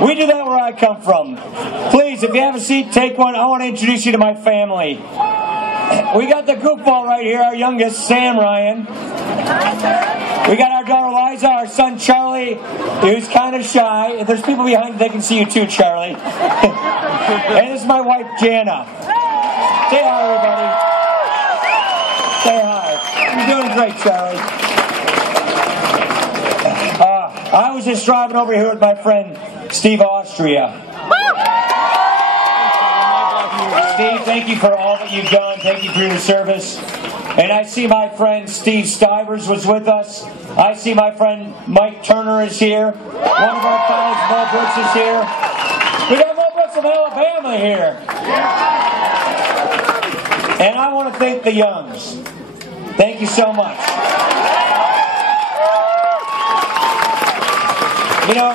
We do that where I come from. Please, if you have a seat, take one. I want to introduce you to my family. We got the goofball right here, our youngest, Sam Ryan. We got our daughter Liza, our son Charlie, who's kind of shy. If there's people behind you, they can see you too, Charlie. And this is my wife, Jana. Say hi, everybody. Say hi. You're doing great, Charlie. I was just driving over here with my friend Steve Austria. Steve, thank you for all that you've done. Thank you for your service. And I see my friend Steve Stivers was with us. I see my friend Mike Turner is here. One of our fellows, Mo Brooks, is here. We got Mo Brooks from Alabama here. And I want to thank the Youngs. Thank you so much. You know,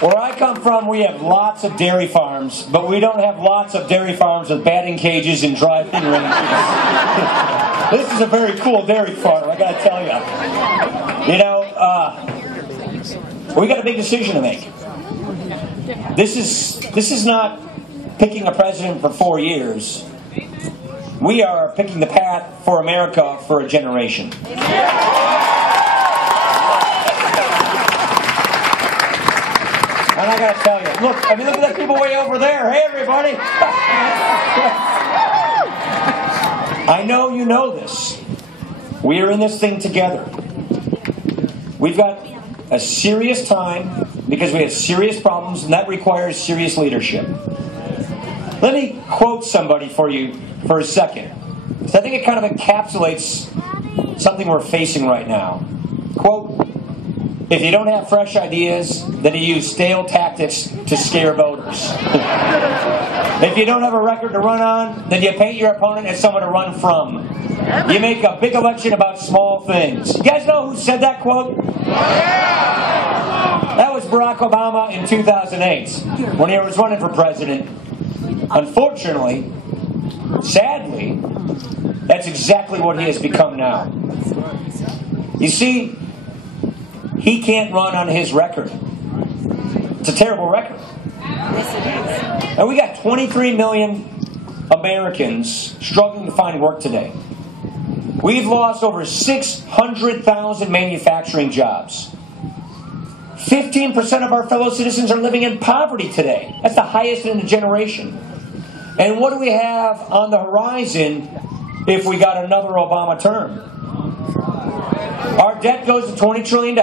where I come from, we have lots of dairy farms, but we don't have lots of dairy farms with batting cages and drive-in ranges. This is a very cool dairy farm, I gotta tell you. You know, we got a big decision to make. This is not picking a president for 4 years. We are picking the path for America for a generation. And I gotta tell you, look at the people way over there. Hey, everybody. I know you know this. We are in this thing together. We've got a serious time because we have serious problems, and that requires serious leadership. Let me quote somebody for you for a second. So I think it kind of encapsulates something we're facing right now. Quote, "If you don't have fresh ideas, then you use stale tactics to scare voters. If you don't have a record to run on, then you paint your opponent as someone to run from. You make a big election about small things." You guys know who said that quote? That was Barack Obama in 2008 when he was running for president. Unfortunately, sadly, that's exactly what he has become now. You see, he can't run on his record. It's a terrible record. And we got 23 million Americans struggling to find work today. We've lost over 600,000 manufacturing jobs. 15% of our fellow citizens are living in poverty today. That's the highest in a generation. And what do we have on the horizon if we got another Obama term? Our debt goes to $20 trillion.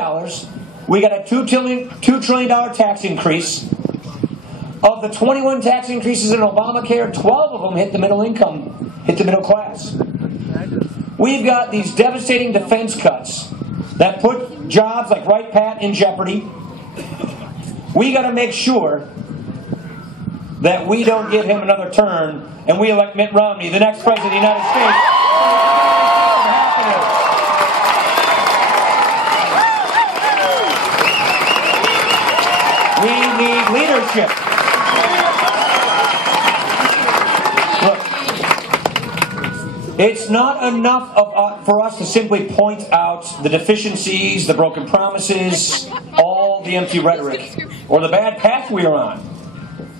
We got a $2 trillion tax increase. Of the 21 tax increases in Obamacare, 12 of them hit the middle class. We've got these devastating defense cuts that put jobs like Wright Pat in jeopardy. We got to make sure that we don't give him another term and we elect Mitt Romney, the next president of the United States. We need leadership. Look, it's not enough for us to simply point out the deficiencies, the broken promises, all the empty rhetoric, or the bad path we are on.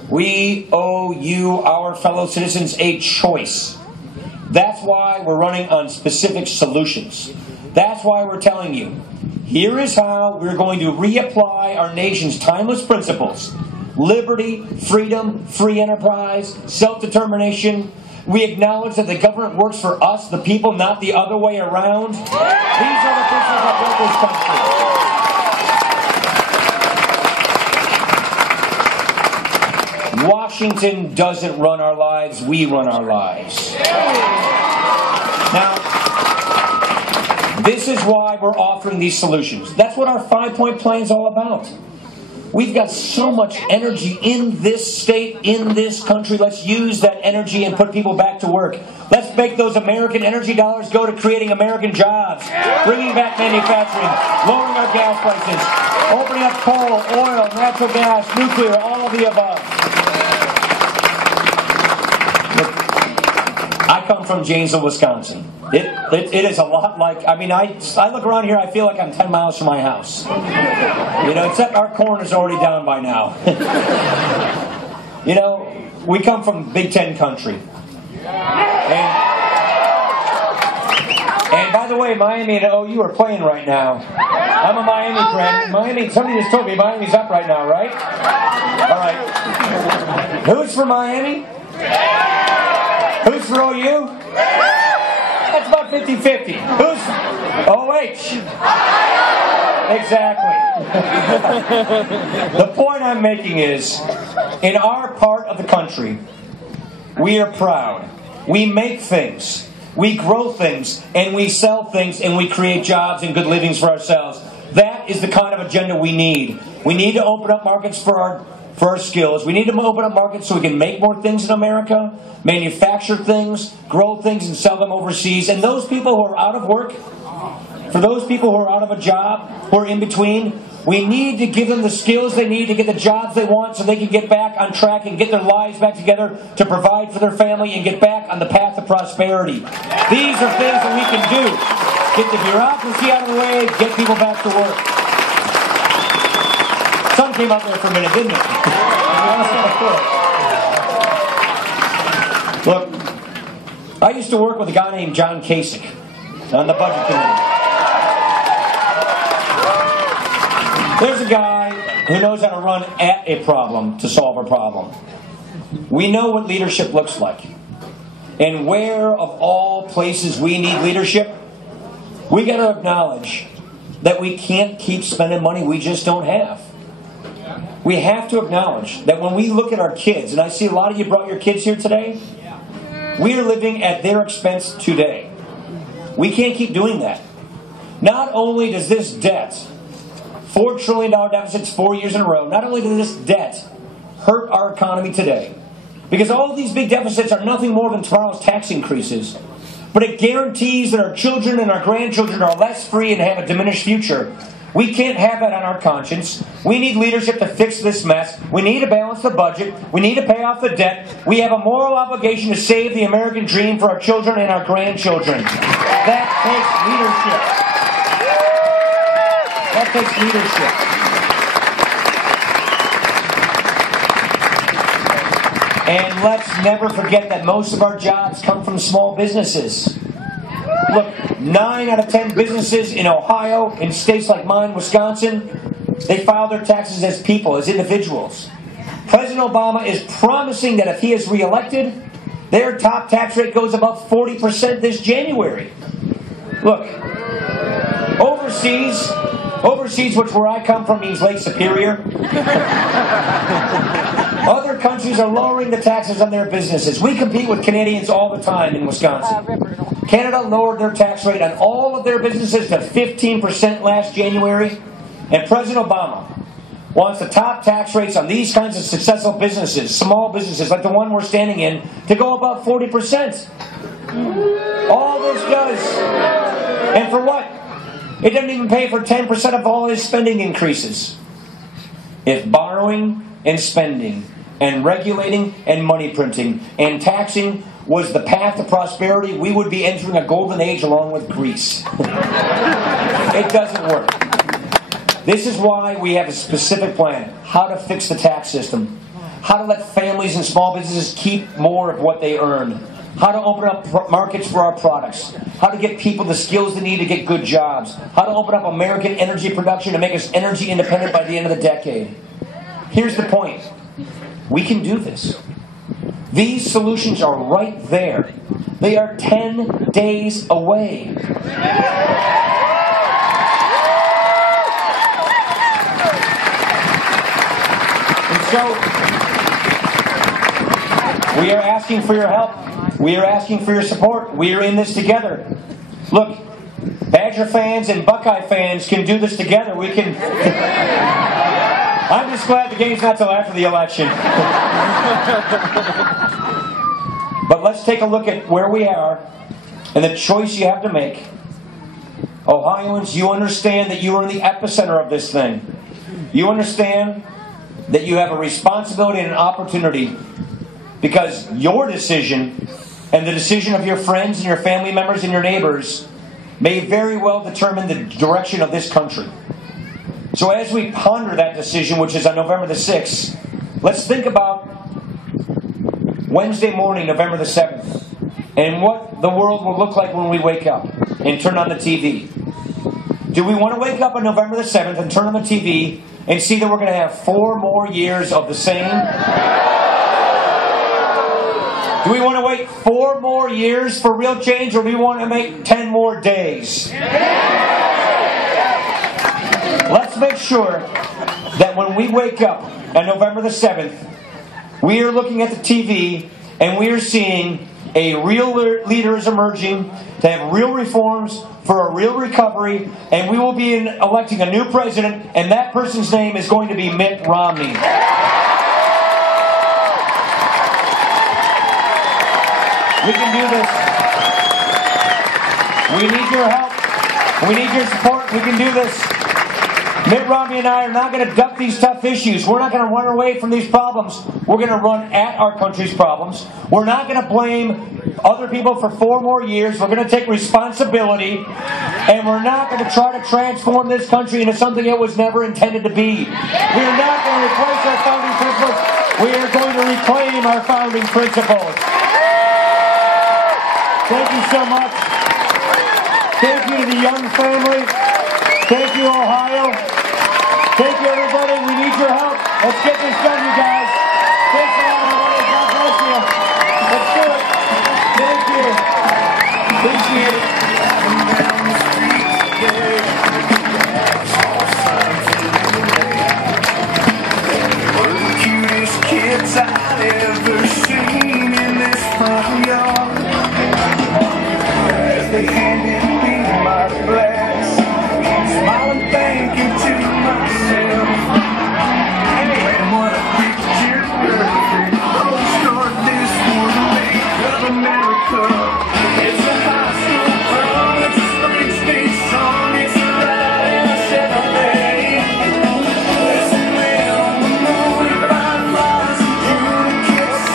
We owe you, our fellow citizens, a choice. That's why we're running on specific solutions. That's why we're telling you, here is how we're going to reapply our nation's timeless principles. Liberty, freedom, free enterprise, self-determination. We acknowledge that the government works for us, the people, not the other way around. These are the principles that built this country. Washington doesn't run our lives, we run our lives. Now, this is why we're offering these solutions. That's what our 5-point plan is all about. We've got so much energy in this state, in this country. Let's use that energy and put people back to work. Let's make those American energy dollars go to creating American jobs, bringing back manufacturing, lowering our gas prices, opening up coal, oil, natural gas, nuclear, all of the above. Look, I come from Janesville, Wisconsin. It is a lot like, I mean, I look around here, I feel like I'm 10 miles from my house. You know, except our corn is already down by now. You know, we come from Big Ten country. And by the way, Miami and OU are playing right now. I'm a Miami friend. Miami, somebody just told me Miami's up right now, right? All right. Who's for Miami? Who's for OU? That's about 50-50. Who's OH? Exactly. The point I'm making is, in our part of the country, we are proud. We make things. We grow things, and we sell things, and we create jobs and good livings for ourselves. That is the kind of agenda we need. We need to open up markets for our skills. We need to open up markets so we can make more things in America, manufacture things, grow things, and sell them overseas. And those people who are out of work, for those people who are out of a job, who are in between, we need to give them the skills they need to get the jobs they want so they can get back on track and get their lives back together to provide for their family and get back on the path of prosperity. These are things that we can do. Get the bureaucracy out of the way, get people back to work. Sun came out there for a minute, didn't it? Look, I used to work with a guy named John Kasich on the budget committee. There's a guy who knows how to run at a problem to solve a problem. We know what leadership looks like. And where, of all places, we need leadership, we got to acknowledge that we can't keep spending money we just don't have. We have to acknowledge that when we look at our kids, and I see a lot of you brought your kids here today, we are living at their expense today. We can't keep doing that. Not only does this debt, $4 trillion deficits 4 years in a row, not only does this debt hurt our economy today, because all of these big deficits are nothing more than tomorrow's tax increases, but it guarantees that our children and our grandchildren are less free and have a diminished future. We can't have that on our conscience. We need leadership to fix this mess. We need to balance the budget. We need to pay off the debt. We have a moral obligation to save the American dream for our children and our grandchildren. That takes leadership. That takes leadership. And let's never forget that most of our jobs come from small businesses. Look, 9 out of 10 businesses in Ohio, in states like mine, Wisconsin, they file their taxes as people, as individuals. President Obama is promising that if he is reelected, their top tax rate goes above 40% this January. Look, overseas, which where I come from means Lake Superior, other countries are lowering the taxes on their businesses. We compete with Canadians all the time in Wisconsin. Canada lowered their tax rate on all of their businesses to 15% last January. And President Obama wants the top tax rates on these kinds of successful businesses, small businesses like the one we're standing in, to go above 40%. All this does. And for what? It doesn't even pay for 10% of all his spending increases. If borrowing and spending and regulating and money printing and taxing was the path to prosperity, we would be entering a golden age along with Greece. It doesn't work. This is why we have a specific plan. How to fix the tax system. How to let families and small businesses keep more of what they earn. How to open up markets for our products. How to get people the skills they need to get good jobs. How to open up American energy production to make us energy independent by the end of the decade. Here's the point. We can do this. These solutions are right there. They are 10 days away. And so, we are asking for your help. We are asking for your support. We are in this together. Look, Badger fans and Buckeye fans can do this together. We can... I'm just glad the game's not till after the election. But let's take a look at where we are and the choice you have to make. Ohioans, you understand that you are in the epicenter of this thing. You understand that you have a responsibility and an opportunity because your decision and the decision of your friends and your family members and your neighbors may very well determine the direction of this country. So as we ponder that decision, which is on November the 6th, let's think about Wednesday morning, November the 7th, and what the world will look like when we wake up and turn on the TV. Do we want to wake up on November the 7th and turn on the TV and see that we're going to have 4 more years of the same? Do we want to wait 4 more years for real change, or do we want to make 10 more days? Let's make sure that when we wake up on November the 7th, we are looking at the TV and we are seeing a real leader is emerging to have real reforms for a real recovery, and we will be electing a new president, and that person's name is going to be Mitt Romney. We can do this. We need your help. We need your support. We can do this. Mitt Romney and I are not going to duck these tough issues. We're not going to run away from these problems. We're going to run at our country's problems. We're not going to blame other people for 4 more years. We're going to take responsibility, and we're not going to try to transform this country into something it was never intended to be. We are not going to replace our founding principles. We are going to reclaim our founding principles. Thank you so much. Thank you to the Young family. Thank you, Ohio. Thank you, everybody. We need your help. Let's get this done, you guys.